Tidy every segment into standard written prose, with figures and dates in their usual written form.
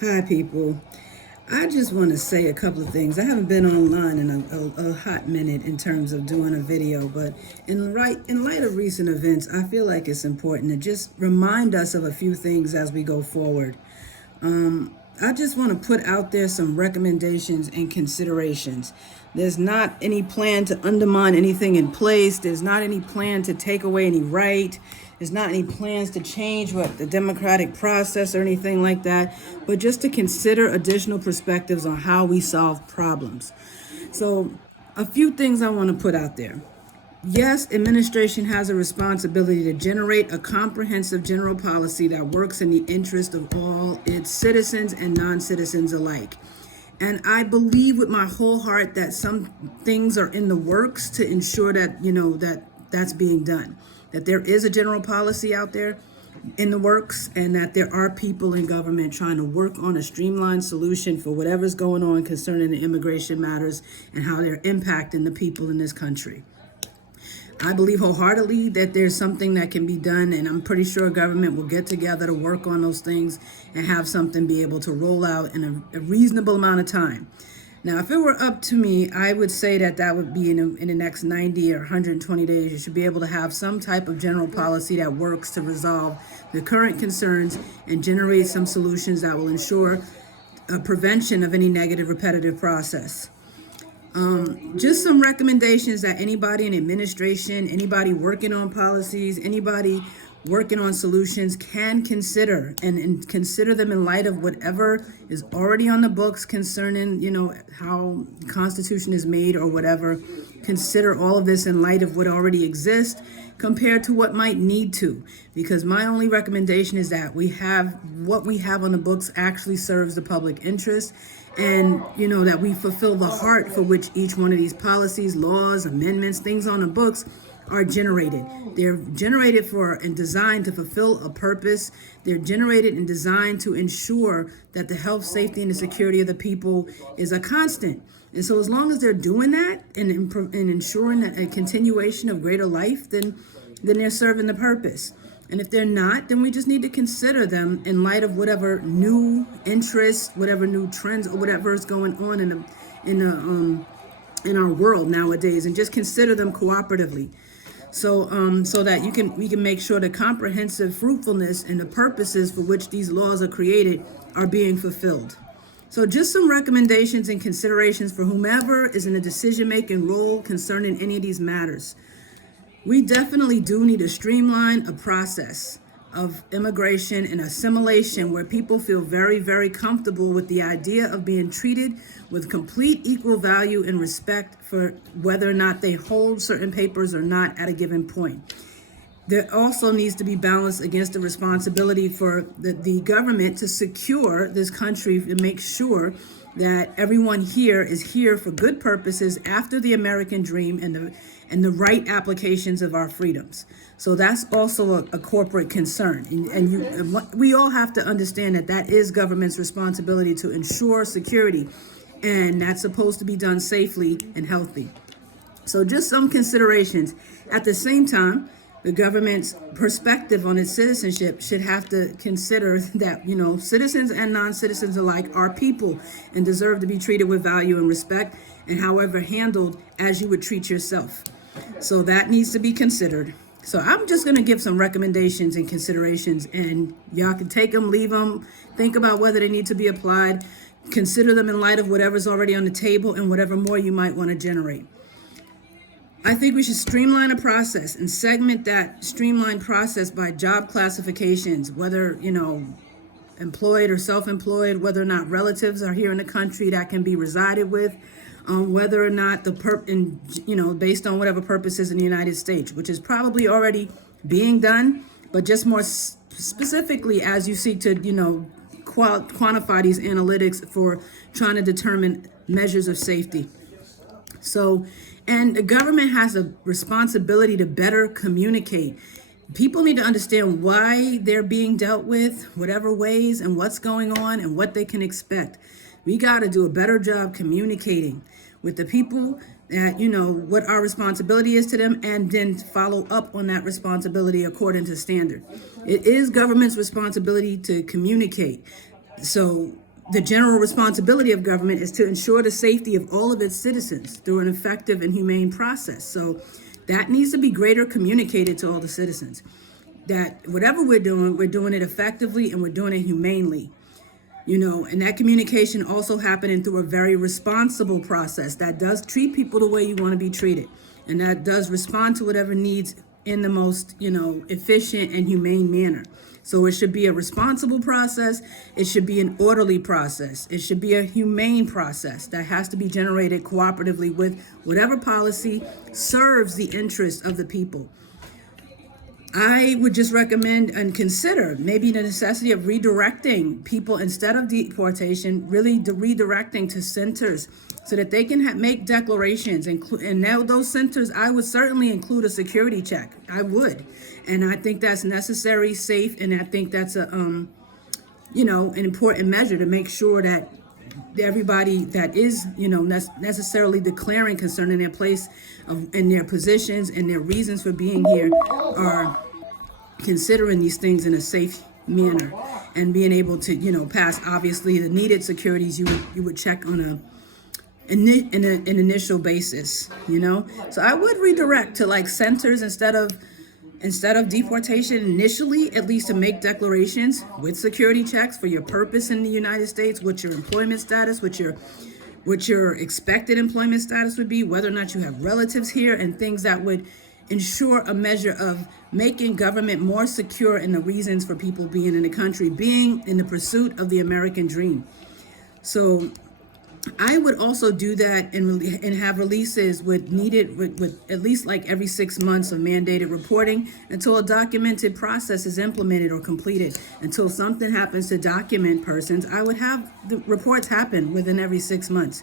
Hi, people. I just want to say a couple of things. I haven't been online in a hot minute in terms of doing a video, but in light of recent events, I feel like it's important to just remind us of a few things as we go forward. I just want to put out there some recommendations and considerations. There's not any plan to undermine anything in place. There's not any plan to take away any right. There's not any plans to change what the democratic process or anything like that, but just to consider additional perspectives on how we solve problems. So, a few things I want to put out there. Yes, administration has a responsibility to generate a comprehensive general policy that works in the interest of all its citizens and non-citizens alike. And I believe with my whole heart that some things are in the works to ensure that, that's being done. That there is a general policy out there in the works, and that there are people in government trying to work on a streamlined solution for whatever's going on concerning the immigration matters and how they're impacting the people in this country. I believe wholeheartedly that there's something that can be done, and I'm pretty sure government will get together to work on those things and have something be able to roll out in a reasonable amount of time. Now, if it were up to me, I would say that would be in the next 90 or 120 days. You should be able to have some type of general policy that works to resolve the current concerns and generate some solutions that will ensure prevention of any negative repetitive process. Just some recommendations that anybody in administration, anybody working on policies, anybody working on solutions can consider, and consider them in light of whatever is already on the books concerning, how the Constitution is made or whatever. Consider all of this in light of what already exists compared to what might need to. Because my only recommendation is that what we have on the books actually serves the public interest, and that we fulfill the heart for which each one of these policies, laws, amendments, things on the books are generated. They're generated for and designed to fulfill a purpose. They're generated and designed to ensure that the health, safety, and the security of the people is a constant. And so as long as they're doing that and ensuring that a continuation of greater life, then they're serving the purpose. And if they're not, then we just need to consider them in light of whatever new interests, whatever new trends, or whatever is going on in our world nowadays, and just consider them cooperatively. So that we can make sure the comprehensive fruitfulness and the purposes for which these laws are created are being fulfilled. So just some recommendations and considerations for whomever is in a decision-making role concerning any of these matters. We definitely do need to streamline a process of immigration and assimilation where people feel very, very comfortable with the idea of being treated with complete equal value and respect for whether or not they hold certain papers or not at a given point. There also needs to be balance against the responsibility for the government to secure this country and make sure that everyone here is here for good purposes after the American dream and the right applications of our freedoms. So that's also a corporate concern. And we all have to understand that is government's responsibility to ensure security, and that's supposed to be done safely and healthy. So just some considerations. At the same time, the government's perspective on its citizenship should have to consider that, citizens and non-citizens alike are people and deserve to be treated with value and respect, and however handled as you would treat yourself. So that needs to be considered. So I'm just going to give some recommendations and considerations, and y'all can take them, leave them, think about whether they need to be applied, consider them in light of whatever's already on the table and whatever more you might want to generate. I think we should streamline a process and segment that streamlined process by job classifications, whether, employed or self-employed, whether or not relatives are here in the country that can be resided with, whether or not based on whatever purpose is in the United States, which is probably already being done, but just more specifically as you seek to, quantify these analytics for trying to determine measures of safety. So, and the government has a responsibility to better communicate. People need to understand why they're being dealt with, whatever ways, and what's going on and what they can expect. We got to do a better job communicating with the people that, what our responsibility is to them, and then follow up on that responsibility according to standard. It is government's responsibility to communicate. So the general responsibility of government is to ensure the safety of all of its citizens through an effective and humane process. So that needs to be greater communicated to all the citizens, that whatever we're doing it effectively and we're doing it humanely. And that communication also happening through a very responsible process that does treat people the way you want to be treated, and that does respond to whatever needs in the most, efficient and humane manner. So it should be a responsible process. It should be an orderly process. It should be a humane process that has to be generated cooperatively with whatever policy serves the interests of the people. I would just recommend and consider maybe the necessity of redirecting people instead of deportation, really redirecting to centers so that they can make declarations. And now those centers, I would certainly include a security check. I would. And I think that's necessary, safe, and I think that's an important measure to make sure that everybody that is, necessarily declaring concerning their place and their positions and their reasons for being here are considering these things in a safe manner and being able to, pass obviously the needed securities you would check on an initial basis, So I would redirect to like centers instead of deportation initially, at least to make declarations with security checks for your purpose in the United States, what your employment status, what your expected employment status would be, whether or not you have relatives here, and things that would ensure a measure of making government more secure in the reasons for people being in the country, being in the pursuit of the American dream. So I would also do that and have releases with at least like every 6 months of mandated reporting until a documented process is implemented or completed. Until something happens to document persons, I would have the reports happen within every 6 months.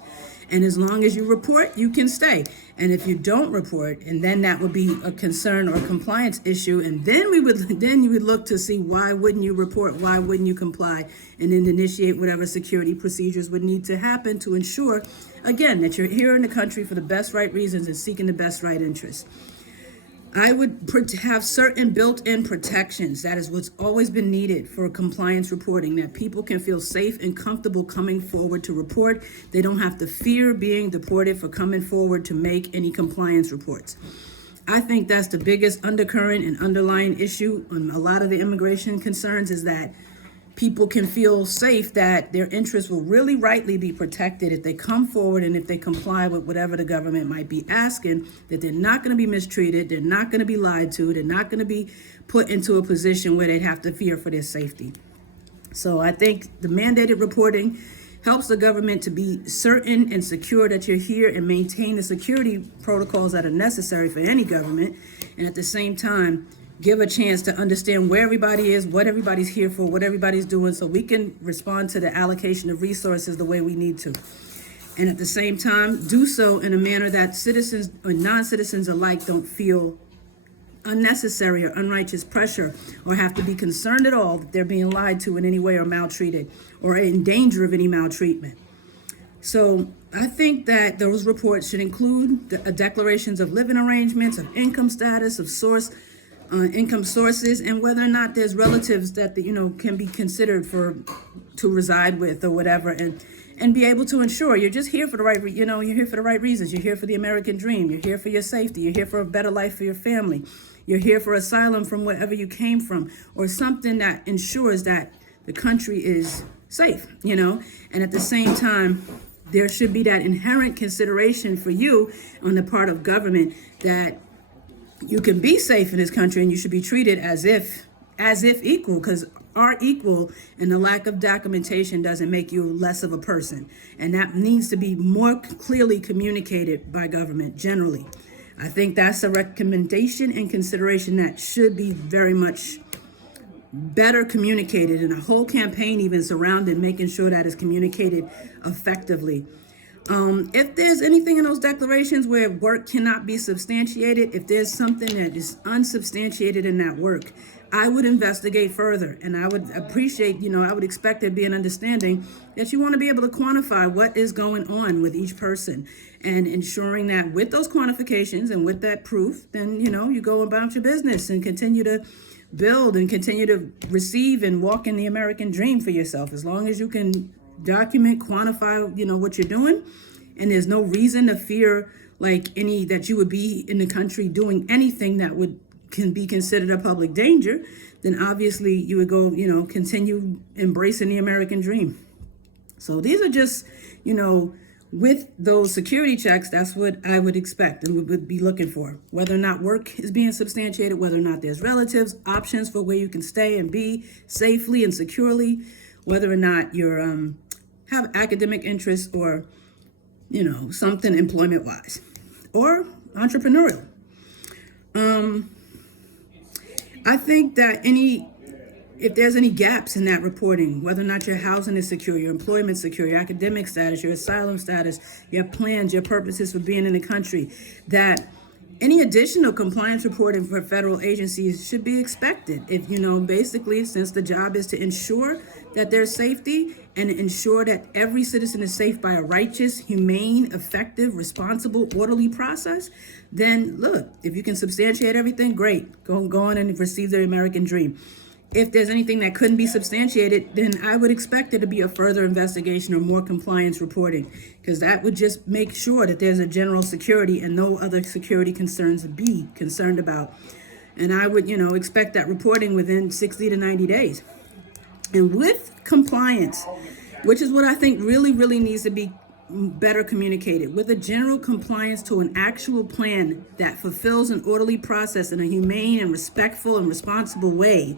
And as long as you report, you can stay. And if you don't report, and then that would be a concern or a compliance issue, and then you would look to see why wouldn't you report, why wouldn't you comply, and then initiate whatever security procedures would need to happen to ensure, again, that you're here in the country for the best right reasons and seeking the best right interests. I would have certain built-in protections. That is what's always been needed for compliance reporting, that people can feel safe and comfortable coming forward to report. They don't have to fear being deported for coming forward to make any compliance reports. I think that's the biggest undercurrent and underlying issue on a lot of the immigration concerns, is that people can feel safe that their interests will really rightly be protected if they come forward and if they comply with whatever the government might be asking, that they're not going to be mistreated, they're not going to be lied to, they're not going to be put into a position where they'd have to fear for their safety. So I think the mandated reporting helps the government to be certain and secure that you're here and maintain the security protocols that are necessary for any government, and at the same time give a chance to understand where everybody is, what everybody's here for, what everybody's doing, so we can respond to the allocation of resources the way we need to. And at the same time, do so in a manner that citizens or non-citizens alike don't feel unnecessary or unrighteous pressure or have to be concerned at all that they're being lied to in any way or maltreated or in danger of any maltreatment. So I think that those reports should include declarations of living arrangements, of income status, of income sources, and whether or not there's relatives that can be considered to reside with or whatever, and be able to ensure you're just here for the right you're here for the right reasons. You're here for the American dream. You're here for your safety. You're here for a better life for your family. You're here for asylum from wherever you came from, or something that ensures that the country is safe, and at the same time there should be that inherent consideration for you on the part of government that you can be safe in this country and you should be treated as if equal, because our equal and the lack of documentation doesn't make you less of a person. And that needs to be more clearly communicated by government generally. I think that's a recommendation and consideration that should be very much better communicated, and a whole campaign even surrounding making sure that is communicated effectively. If there's anything in those declarations where work cannot be substantiated, if there's something that is unsubstantiated in that work, I would investigate further, and I would appreciate, I would expect there to be an understanding that you want to be able to quantify what is going on with each person, and ensuring that with those quantifications and with that proof, then, you go about your business and continue to build and continue to receive and walk in the American dream for yourself. As long as you can document, quantify, what you're doing, and there's no reason to fear that you would be in the country doing anything that can be considered a public danger, then obviously you would go, continue embracing the American dream. So these are just, with those security checks, that's what I would expect and would be looking for. Whether or not work is being substantiated, whether or not there's relatives, options for where you can stay and be safely and securely, whether or not you're have academic interests or, something employment-wise or entrepreneurial. I think that if there's any gaps in that reporting, whether or not your housing is secure, your employment secure, your academic status, your asylum status, your plans, your purposes for being in the country, that any additional compliance reporting for federal agencies should be expected. If, basically, since the job is to ensure that there's safety and ensure that every citizen is safe by a righteous, humane, effective, responsible, orderly process, then look, if you can substantiate everything, great. Go on and receive the American dream. If there's anything that couldn't be substantiated, then I would expect there to be a further investigation or more compliance reporting, because that would just make sure that there's a general security and no other security concerns to be concerned about. And I would, expect that reporting within 60 to 90 days. And with compliance, which is what I think really, really needs to be better communicated, with a general compliance to an actual plan that fulfills an orderly process in a humane and respectful and responsible way,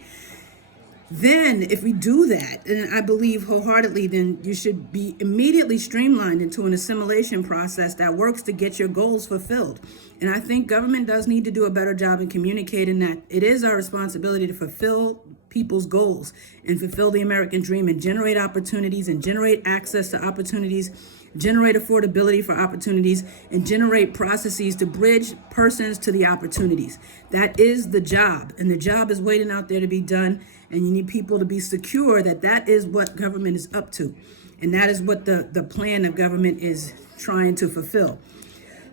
then if we do that, and I believe wholeheartedly, then you should be immediately streamlined into an assimilation process that works to get your goals fulfilled. And I think government does need to do a better job in communicating that it is our responsibility to fulfill people's goals and fulfill the American dream and generate opportunities and generate access to opportunities, generate affordability for opportunities, and generate processes to bridge persons to the opportunities. That is the job, and the job is waiting out there to be done, and you need people to be secure that that is what government is up to, and that is what the plan of government is trying to fulfill.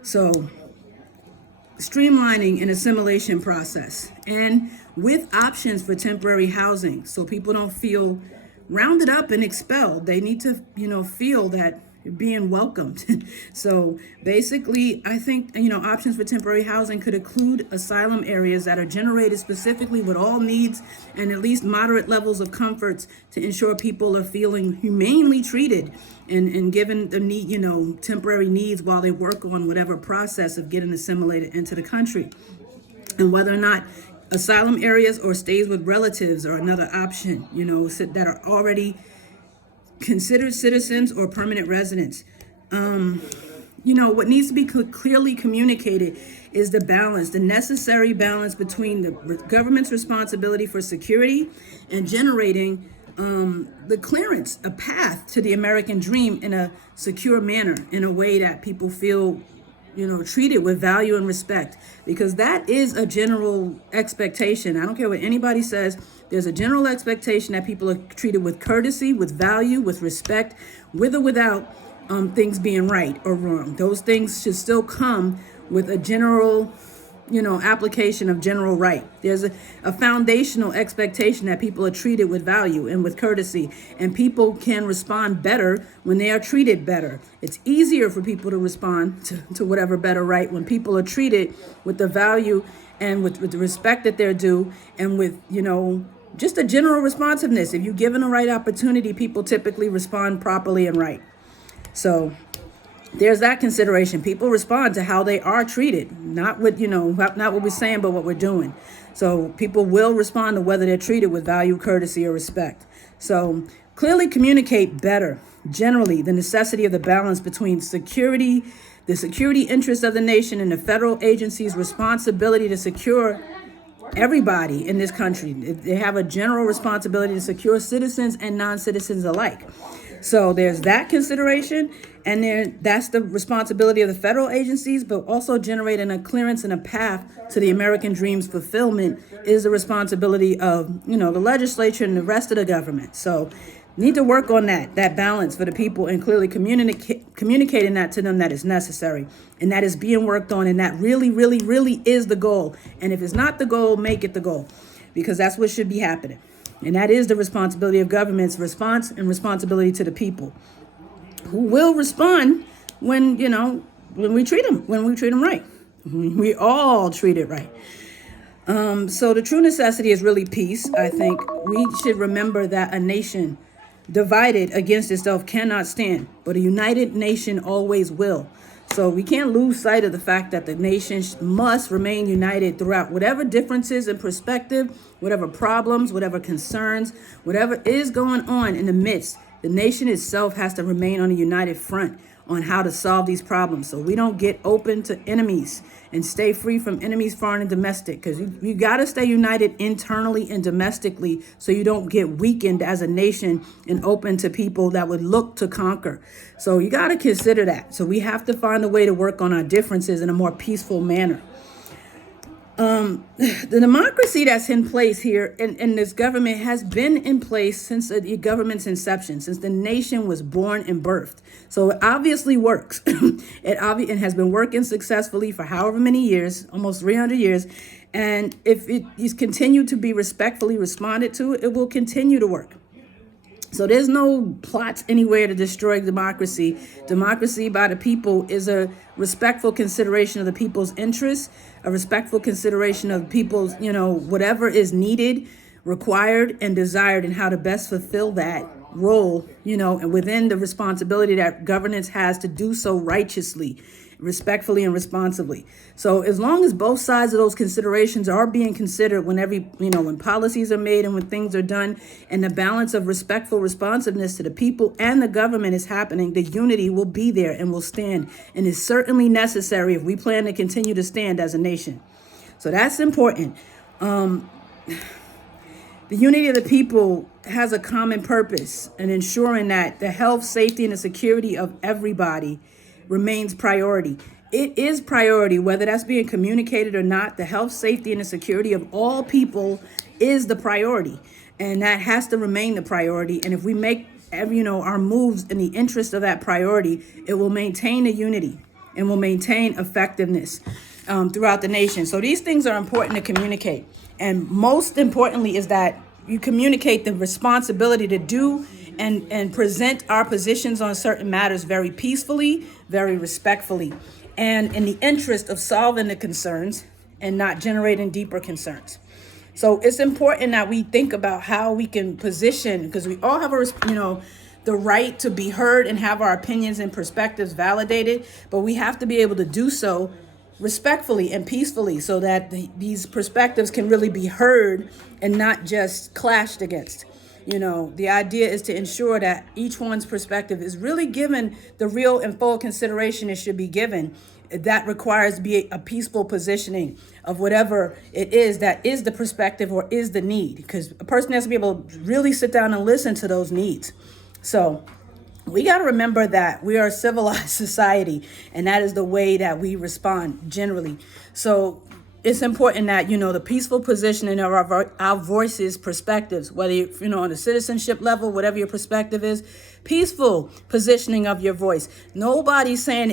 So streamlining an assimilation process and with options for temporary housing so people don't feel rounded up and expelled. They need to, feel that being welcomed. So basically, I think, options for temporary housing could include asylum areas that are generated specifically with all needs and at least moderate levels of comforts to ensure people are feeling humanely treated and given the need, temporary needs while they work on whatever process of getting assimilated into the country. And whether or not asylum areas or stays with relatives are another option, that are already considered citizens or permanent residents. What needs to be clearly communicated is the necessary balance between the government's responsibility for security and generating the clearance, a path to the American dream in a secure manner, in a way that people feel treated with value and respect, because that is a general expectation. I don't care what anybody says. There's a general expectation that people are treated with courtesy, with value, with respect, with or without things being right or wrong. Those things should still come with a general, application of general right. There's a foundational expectation that people are treated with value and with courtesy, and people can respond better when they are treated better. It's easier for people to respond to whatever better right when people are treated with the value and with the respect that they're due, and with, just a general responsiveness. If you're given the right opportunity, people typically respond properly and right. So there's that consideration. People respond to how they are treated, not what we're saying, but what we're doing. So people will respond to whether they're treated with value, courtesy, or respect. So clearly communicate better, generally, the necessity of the balance between security, the security interests of the nation, and the federal agency's responsibility to secure everybody in this country. They have a general responsibility to secure citizens and non-citizens alike. So there's that consideration, and that's the responsibility of the federal agencies, but also generating a clearance and a path to the American dream's fulfillment is the responsibility of, the legislature and the rest of the government. So need to work on that balance for the people, and clearly communicating that to them, that is necessary and that is being worked on, and that really, really, really is the goal. And if it's not the goal, make it the goal, because that's what should be happening. And that is the responsibility of government's response and responsibility to the people, who will respond when, when we treat them right. We all treat it right. So the true necessity is really peace. I think we should remember that a nation divided against itself cannot stand, but a united nation always will. So we can't lose sight of the fact that the nation must remain united throughout whatever differences in perspective, whatever problems, whatever concerns, whatever is going on in the midst. The nation itself has to remain on a united front on how to solve these problems, so we don't get open to enemies and stay free from enemies, foreign and domestic, because you got to stay united internally and domestically so you don't get weakened as a nation and open to people that would look to conquer. So you got to consider that. So we have to find a way to work on our differences in a more peaceful manner. The democracy that's in place here in this government has been in place since the government's inception, since the nation was born and birthed. So it obviously works. It has been working successfully for however many years, almost 300 years. And if it is continued to be respectfully responded to, it will continue to work. So there's no plots anywhere to destroy democracy. Democracy by the people is a respectful consideration of the people's interests, a respectful consideration of people's, whatever is needed, required, and desired, and how to best fulfill that role, and within the responsibility that governance has to do so righteously, respectfully, and responsibly. So as long as both sides of those considerations are being considered when policies are made and when things are done, and the balance of respectful responsiveness to the people and the government is happening, the unity will be there and will stand, and is certainly necessary if we plan to continue to stand as a nation. So that's important. The unity of the people has a common purpose in ensuring that the health, safety, and the security of everybody remains priority. It is priority, whether that's being communicated or not. The health, safety, and the security of all people is the priority, and that has to remain the priority. And if we make our moves in the interest of that priority, it will maintain the unity and will maintain effectiveness throughout the nation. So these things are important to communicate. And most importantly is that you communicate the responsibility to do and present our positions on certain matters very peacefully, very respectfully, and in the interest of solving the concerns and not generating deeper concerns. So it's important that we think about how we can position, because we all have the right to be heard and have our opinions and perspectives validated, but we have to be able to do so respectfully and peacefully so that these perspectives can really be heard and not just clashed against. The idea is to ensure that each one's perspective is really given the real and full consideration it should be given. That requires a peaceful positioning of whatever it is that is the perspective or is the need, because a person has to be able to really sit down and listen to those needs. So we got to remember that we are a civilized society, and that is the way that we respond generally. So it's important that, the peaceful positioning of our voices, perspectives, whether you're, on a citizenship level, whatever your perspective is, peaceful positioning of your voice. Nobody's saying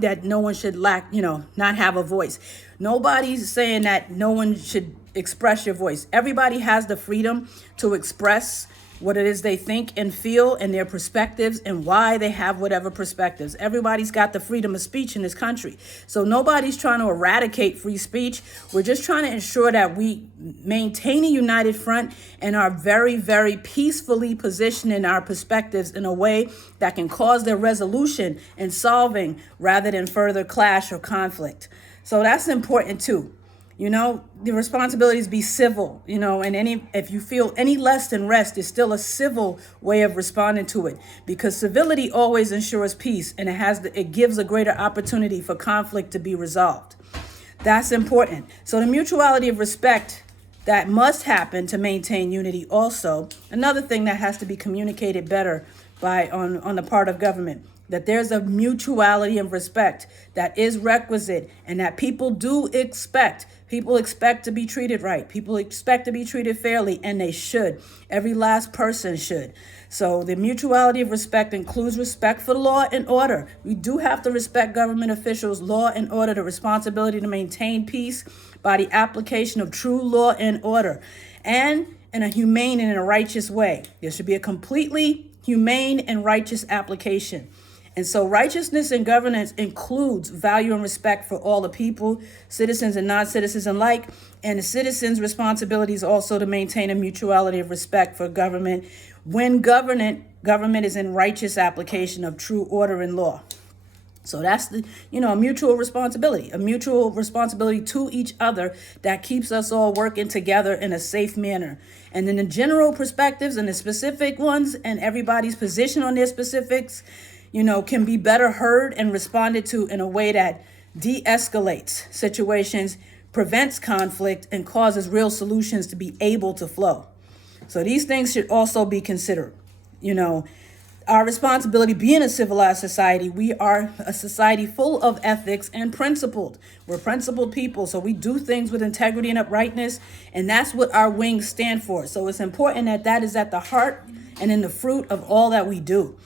that no one should not have a voice. Nobody's saying that no one should express your voice. Everybody has the freedom to express what it is they think and feel and their perspectives and why they have whatever perspectives. Everybody's got the freedom of speech in this country. So nobody's trying to eradicate free speech. We're just trying to ensure that we maintain a united front and are very, very peacefully positioning our perspectives in a way that can cause their resolution and solving rather than further clash or conflict. So that's important too. The responsibilities be civil, and if you feel any less than rest, it's still a civil way of responding to it, because civility always ensures peace, and it gives a greater opportunity for conflict to be resolved. That's important. So the mutuality of respect that must happen to maintain unity also, another thing that has to be communicated better on the part of government, that there's a mutuality of respect that is requisite and that people do expect. People expect to be treated right. People expect to be treated fairly, and they should. Every last person should. So the mutuality of respect includes respect for law and order. We do have to respect government officials, law and order, the responsibility to maintain peace by the application of true law and order. and in a humane and in a righteous way. There should be a completely humane and righteous application. And so righteousness and governance includes value and respect for all the people, citizens and non-citizens alike. And the citizens' responsibility is also to maintain a mutuality of respect for government when government is in righteous application of true order and law. So that's a mutual responsibility to each other that keeps us all working together in a safe manner. And then the general perspectives and the specific ones and everybody's position on their specifics, can be better heard and responded to in a way that de-escalates situations, prevents conflict, and causes real solutions to be able to flow. So these things should also be considered. Our responsibility being a civilized society, we are a society full of ethics and principled. We're principled people, so we do things with integrity and uprightness, and that's what our wings stand for. So it's important that is at the heart and in the fruit of all that we do.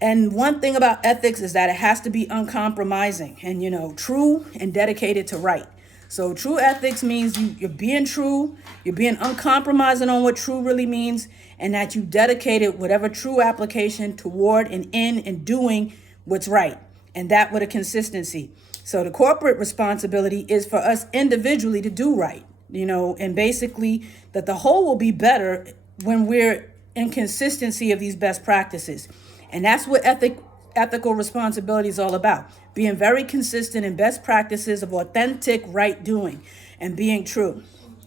And one thing about ethics is that it has to be uncompromising and, true and dedicated to right. So true ethics means you're being true, you're being uncompromising on what true really means, and that you dedicated whatever true application toward and in and doing what's right, and that with a consistency. So the corporate responsibility is for us individually to do right, and basically that the whole will be better when we're in consistency of these best practices. And that's what ethical responsibility is all about. Being very consistent in best practices of authentic right doing and being true.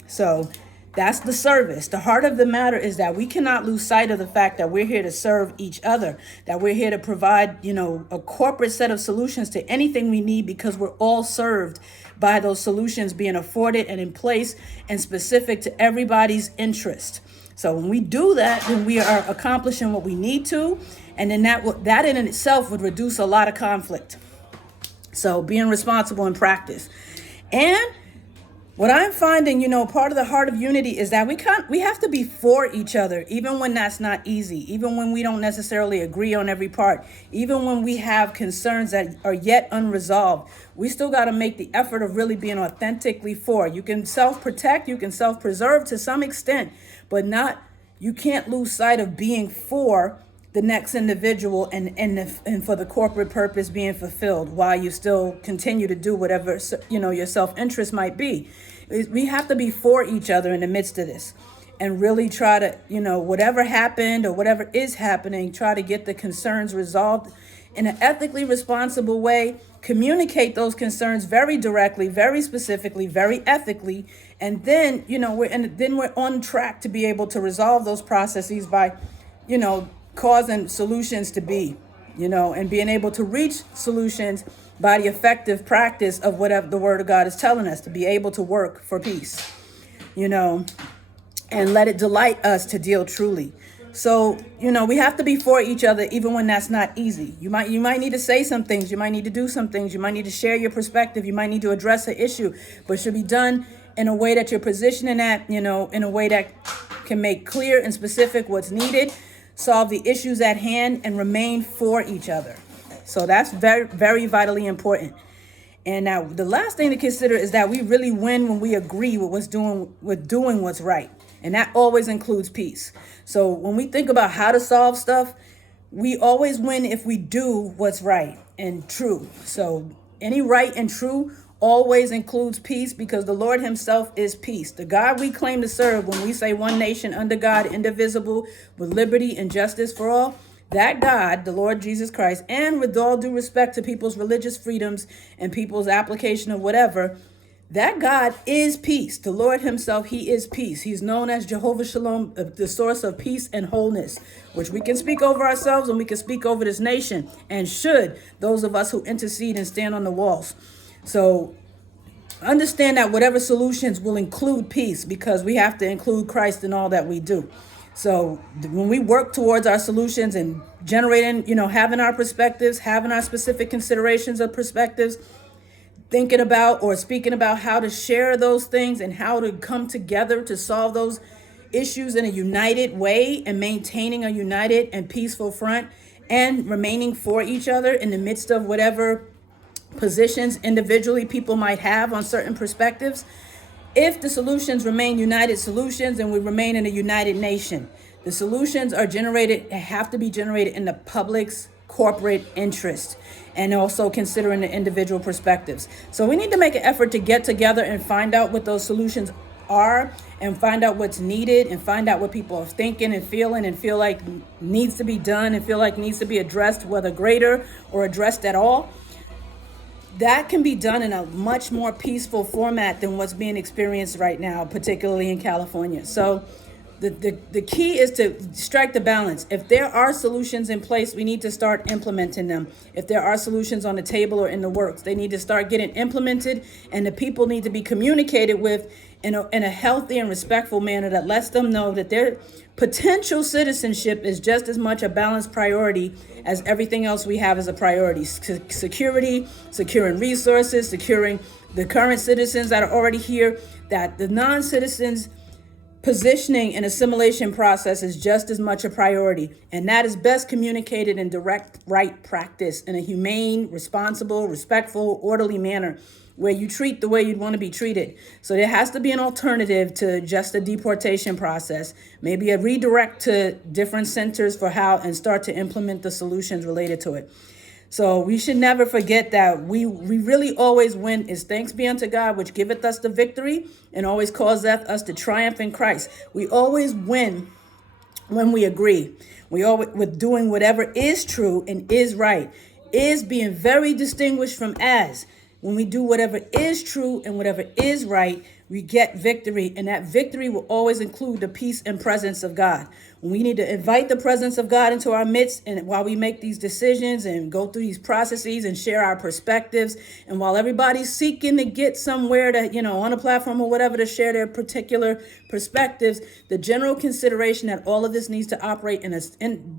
So that's the service. The heart of the matter is that we cannot lose sight of the fact that we're here to serve each other, that we're here to provide, a corporate set of solutions to anything we need, because we're all served by those solutions being afforded and in place and specific to everybody's interest. So when we do that, then we are accomplishing what we need to, and then that in itself would reduce a lot of conflict. So being responsible in practice. And what I'm finding, part of the heart of unity is that we have to be for each other, even when that's not easy, even when we don't necessarily agree on every part, even when we have concerns that are yet unresolved. We still got to make the effort of really being authentically for. You can self-protect, you can self-preserve to some extent, but you can't lose sight of being for the next individual and for the corporate purpose being fulfilled while you still continue to do whatever, your self-interest might be. We have to be for each other in the midst of this and really try to, whatever happened or whatever is happening, try to get the concerns resolved in an ethically responsible way, communicate those concerns very directly, very specifically, very ethically, and then, we're on track to be able to resolve those processes by, causing solutions to be, and being able to reach solutions by the effective practice of whatever the Word of God is telling us, to be able to work for peace, and let it delight us to deal truly. So, we have to be for each other even when that's not easy. You might need to say some things, you might need to do some things, you might need to share your perspective, you might need to address an issue, but it should be done in a way that you're positioning that, in a way that can make clear and specific what's needed, solve the issues at hand, and remain for each other. So that's very, very vitally important. And now the last thing to consider is that we really win when we agree with doing what's right. And that always includes peace. So when we think about how to solve stuff, we always win if we do what's right and true. So any right and true always includes peace, because the Lord himself is peace. The God we claim to serve, when we say one nation under God, indivisible, with liberty and justice for all, that God, the Lord Jesus Christ, and with all due respect to people's religious freedoms and people's application of whatever, that God is peace. The Lord himself, he is peace. He's known as Jehovah Shalom, the source of peace and wholeness, which we can speak over ourselves and we can speak over this nation, and should those of us who intercede and stand on the walls. So understand that whatever solutions will include peace, because we have to include Christ in all that we do. So when we work towards our solutions and generating, having our perspectives, having our specific considerations of perspectives, thinking about or speaking about how to share those things and how to come together to solve those issues in a united way, and maintaining a united and peaceful front, and remaining for each other in the midst of whatever positions individually people might have on certain perspectives, If the solutions remain united solutions, then we remain in a united nation. The solutions are generated, have to be generated in the public's corporate interest, and also considering the individual perspectives. So we need to make an effort to get together and find out what those solutions are, and find out what's needed, and find out what people are thinking and feeling and feel like needs to be done and feel like needs to be addressed, whether greater or addressed at all. That can be done in a much more peaceful format than what's being experienced right now, particularly in California. So the key is to strike the balance. If there are solutions in place, we need to start implementing them. If there are solutions on the table or in the works, they need to start getting implemented, and the people need to be communicated with in a healthy and respectful manner that lets them know that their potential citizenship is just as much a balanced priority as everything else we have as a priority. Security, securing resources, securing the current citizens that are already here, that the non-citizens positioning and assimilation process is just as much a priority, and that is best communicated in direct right practice in a humane, responsible, respectful, orderly manner where you treat the way you'd want to be treated. So there has to be an alternative to just a deportation process, maybe a redirect to different centers for how, and start to implement the solutions related to it. So we should never forget that we really always win is thanks be unto God, which giveth us the victory and always causeth us to triumph in Christ. We always win when we agree. We always, with doing whatever is true and is right, is being very distinguished from as. When we do whatever is true and whatever is right, we get victory, and that victory will always include the peace and presence of God. We need to invite the presence of God into our midst, and while we make these decisions and go through these processes and share our perspectives, and while everybody's seeking to get somewhere to, on a platform or whatever to share their particular perspectives, the general consideration that all of this needs to operate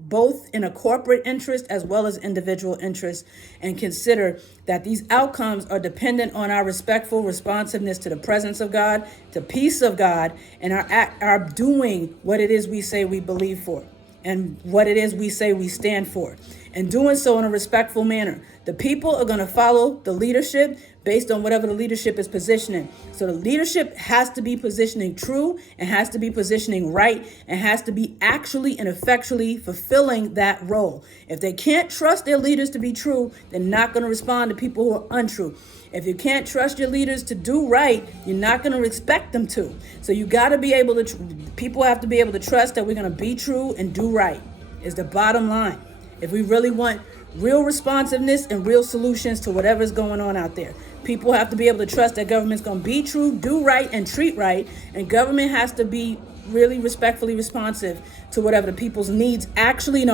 both in a corporate interest as well as individual interest, and consider that these outcomes are dependent on our respectful responsiveness to the presence of God, to peace of God, and our doing what it is we say we believe for and what it is we say we stand for, and doing so in a respectful manner. The people are going to follow the leadership based on whatever the leadership is positioning. So the leadership has to be positioning true, and has to be positioning right, and has to be actually and effectually fulfilling that role. If they can't trust their leaders to be true, they're not going to respond to people who are untrue. If you can't trust your leaders to do right, you're not going to expect them to. So you got to be able to, people have to be able to trust that we're going to be true and do right is the bottom line. If we really want real responsiveness and real solutions to whatever's going on out there, people have to be able to trust that government's going to be true, do right, and treat right. And government has to be really respectfully responsive to whatever the people's needs actually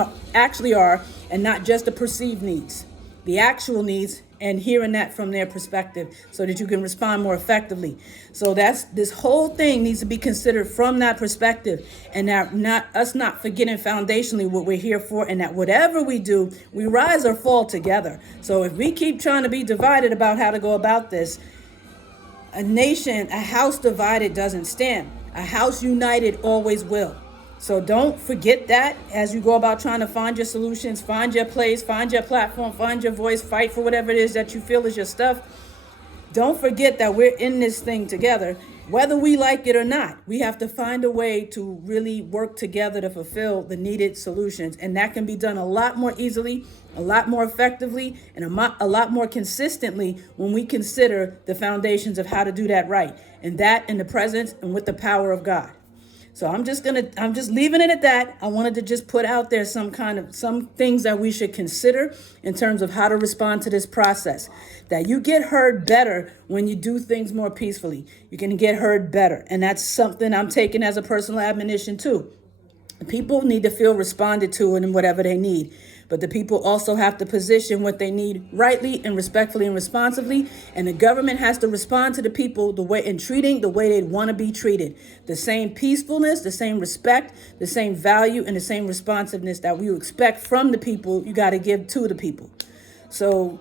are, and not just the perceived needs, the actual needs, and hearing that from their perspective so that you can respond more effectively. So this whole thing needs to be considered from that perspective, and that not forgetting foundationally what we're here for, and that whatever we do, we rise or fall together. So if we keep trying to be divided about how to go about this, a house divided doesn't stand. A house united always will. So don't forget that as you go about trying to find your solutions, find your place, find your platform, find your voice, fight for whatever it is that you feel is your stuff. Don't forget that we're in this thing together, whether we like it or not. We have to find a way to really work together to fulfill the needed solutions. And that can be done a lot more easily, a lot more effectively, and a lot more consistently when we consider the foundations of how to do that right. And that in the presence and with the power of God. So I'm just leaving it at that. I wanted to just put out there some things that we should consider in terms of how to respond to this process. That you get heard better when you do things more peacefully. You can get heard better. And that's something I'm taking as a personal admonition too. People need to feel responded to in whatever they need. But the people also have to position what they need rightly and respectfully and responsibly. And the government has to respond to the people the way they want to be treated. The same peacefulness, the same respect, the same value, and the same responsiveness that we expect from the people, you got to give to the people. So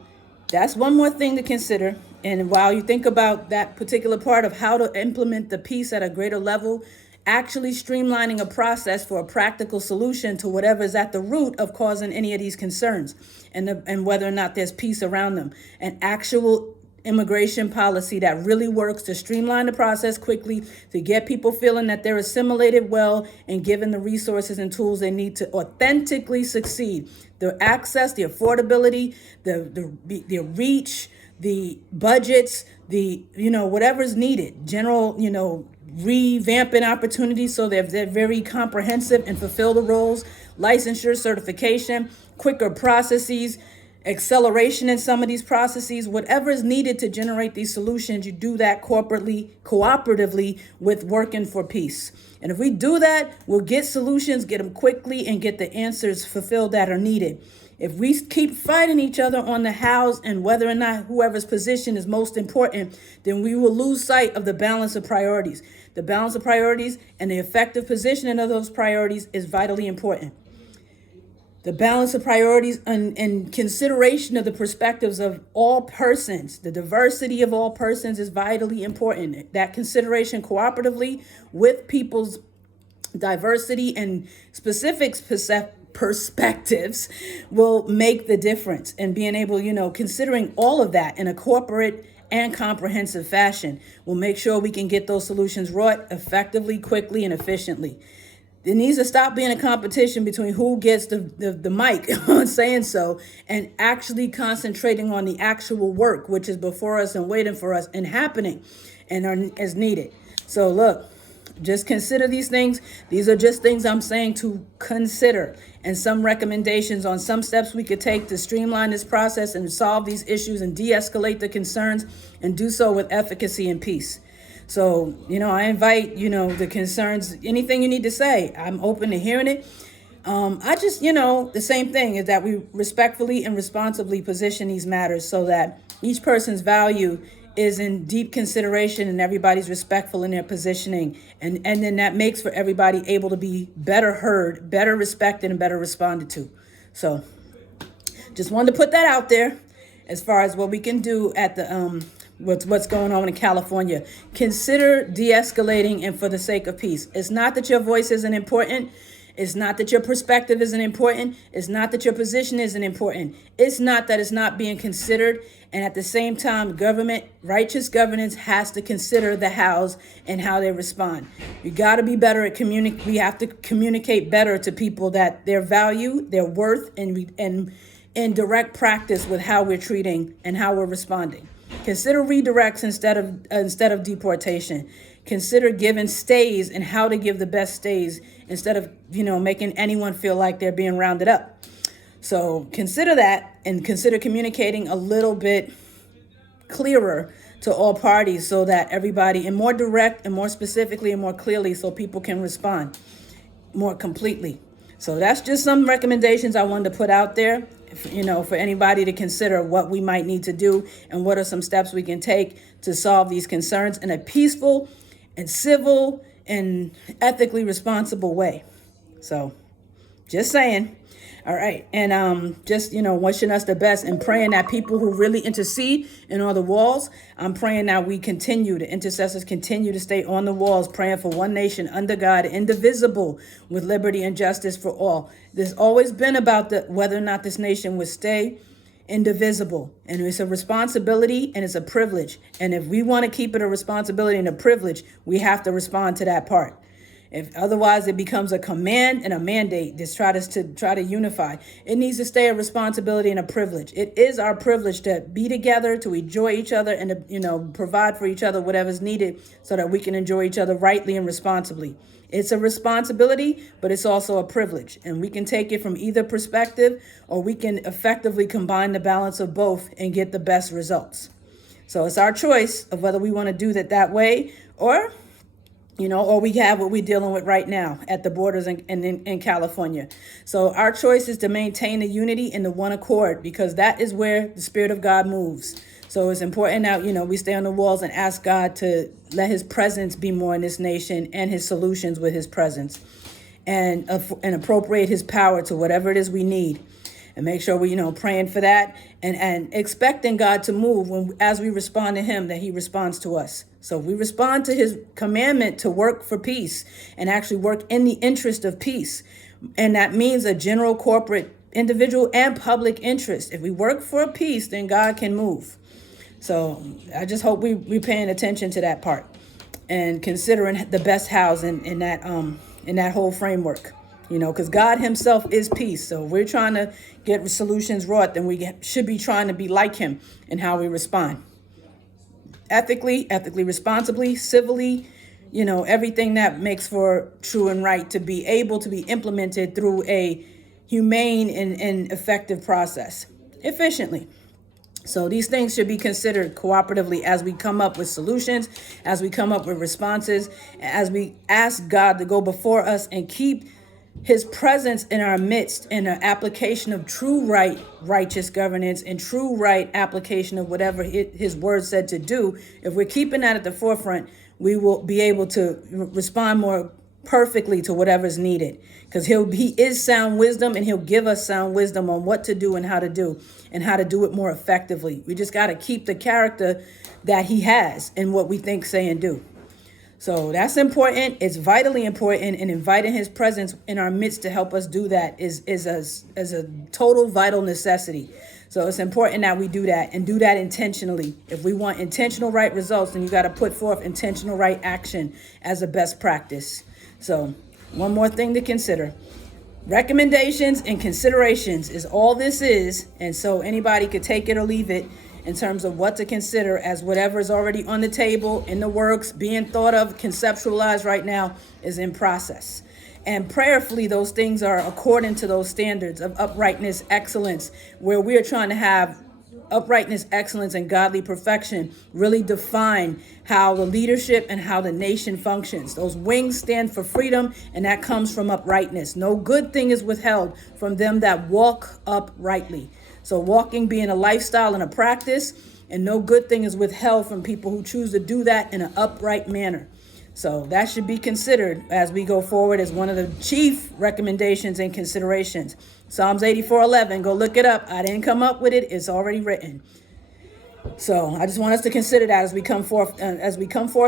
that's one more thing to consider. And while you think about that particular part of how to implement the peace at a greater level, actually streamlining a process for a practical solution to whatever is at the root of causing any of these concerns, and whether or not there's peace around them, and actual immigration policy that really works to streamline the process quickly, to get people feeling that they're assimilated well and given the resources and tools they need to authentically succeed. The access, the affordability, the reach, the budgets, the, whatever's needed, general, revamping opportunities so they're very comprehensive and fulfill the roles, licensure, certification, quicker processes, acceleration in some of these processes, whatever is needed to generate these solutions. You do that corporately, cooperatively with working for peace. And if we do that, we'll get solutions, get them quickly, and get the answers fulfilled that are needed. If we keep fighting each other on the hows and whether or not whoever's position is most important, then we will lose sight of the balance of priorities. The balance of priorities and the effective positioning of those priorities is vitally important. The balance of priorities and consideration of the perspectives of all persons, the diversity of all persons is vitally important. That consideration cooperatively with people's diversity and specific perspectives will make the difference. And being able, considering all of that in a corporate and comprehensive fashion will make sure we can get those solutions wrought effectively, quickly, and efficiently. There needs to stop being a competition between who gets the mic on saying so and actually concentrating on the actual work, which is before us and waiting for us and happening and is needed. So look, just consider these things. These are just things I'm saying to consider, and some recommendations on some steps we could take to streamline this process and solve these issues and de-escalate the concerns and do so with efficacy and peace. So, I invite, the concerns, anything you need to say, I'm open to hearing it. I just, the same thing is that we respectfully and responsibly position these matters so that each person's value is in deep consideration and everybody's respectful in their positioning. And then that makes for everybody able to be better heard, better respected, and better responded to. So just wanted to put that out there as far as what we can do at the what's going on in California. Consider de-escalating and for the sake of peace. It's not that your voice isn't important. It's not that your perspective isn't important. It's not that your position isn't important. It's not that it's not being considered. And at the same time, righteous governance has to consider the hows and how they respond. You got to be better at we have to communicate better to people that their value, their worth, and in direct practice with how we're treating and how we're responding. Consider redirects instead of deportation. Consider giving stays and how to give the best stays instead of, making anyone feel like they're being rounded up. So consider that and consider communicating a little bit clearer to all parties so that everybody, and more direct and more specifically and more clearly so people can respond more completely. So that's just some recommendations I wanted to put out there, for anybody to consider what we might need to do and what are some steps we can take to solve these concerns in a peaceful and civil and ethically responsible way. So just saying. All right. And just, wishing us the best and praying that people who really intercede and on the walls, I'm praying that the intercessors continue to stay on the walls, praying for one nation under God, indivisible, with liberty and justice for all. There's always been about whether or not this nation would stay indivisible. And it's a responsibility and it's a privilege. And if we want to keep it a responsibility and a privilege, we have to respond to that part. If otherwise it becomes a command and a mandate to try to unify. It needs to stay a responsibility and a privilege. It is our privilege to be together, to enjoy each other, and to provide for each other whatever's needed so that we can enjoy each other rightly and responsibly. It's a responsibility, but it's also a privilege. And we can take it from either perspective, or we can effectively combine the balance of both and get the best results. So it's our choice of whether we want to do that way, or we have what we're dealing with right now at the borders in California. So our choice is to maintain the unity and the one accord, because that is where the Spirit of God moves. So it's important that, we stay on the walls and ask God to let his presence be more in this nation and his solutions with his presence, and appropriate his power to whatever it is we need. And make sure we, praying for that and expecting God to move as we respond to him, that he responds to us. So we respond to his commandment to work for peace and actually work in the interest of peace. And that means a general, corporate, individual, and public interest. If we work for peace, then God can move. So I just hope we paying attention to that part and considering the best housing in that whole framework. Because God himself is peace. So if we're trying to get solutions wrought, then we should be trying to be like him in how we respond. Ethically responsibly, civilly, everything that makes for true and right to be able to be implemented through a humane and effective process efficiently. So these things should be considered cooperatively as we come up with solutions, as we come up with responses, as we ask God to go before us and keep his presence in our midst in an application of true righteous governance and true right application of whatever his word said to do. If we're keeping that at the forefront, we will be able to respond more perfectly to whatever's needed, because he is sound wisdom, and he'll give us sound wisdom on what to do and how to do it more effectively. We just got to keep the character that he has in what we think, say, and do. So that's important. It's vitally important, and inviting his presence in our midst to help us do that is a total vital necessity. So it's important that we do that and do that intentionally. If we want intentional right results, then you got to put forth intentional right action as a best practice. So one more thing to consider. Recommendations and considerations is all this is. And so anybody could take it or leave it in terms of what to consider as whatever is already on the table, in the works, being thought of, conceptualized right now is in process. And prayerfully, those things are according to those standards of uprightness, excellence, where we are trying to have uprightness, excellence, and godly perfection really define how the leadership and how the nation functions. Those wings stand for freedom, and that comes from uprightness. No good thing is withheld from them that walk uprightly. So walking being a lifestyle and a practice, and no good thing is withheld from people who choose to do that in an upright manner. So that should be considered as we go forward as one of the chief recommendations and considerations. Psalms 84:11, go look it up. I didn't come up with it. It's already written. So I just want us to consider that as we come forth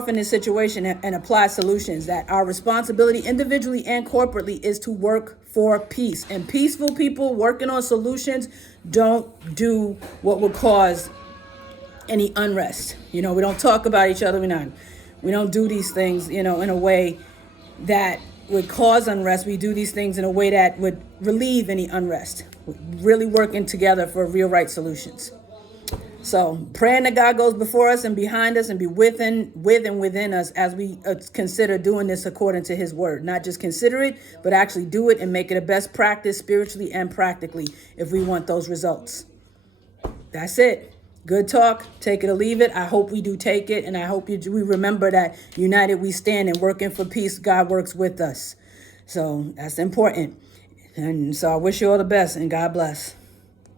in this situation and apply solutions, that our responsibility individually and corporately is to work for peace. And peaceful people working on solutions don't do what would cause any unrest. We don't talk about each other. We don't do these things, in a way that would cause unrest. We do these things in a way that would relieve any unrest. We're really working together for real right solutions. So praying that God goes before us and behind us and be with and within us as we consider doing this according to his word. Not just consider it, but actually do it and make it a best practice spiritually and practically if we want those results. That's it. Good talk. Take it or leave it. I hope we do take it. And I hope we remember that united we stand, and working for peace, God works with us. So that's important. And so I wish you all the best, and God bless.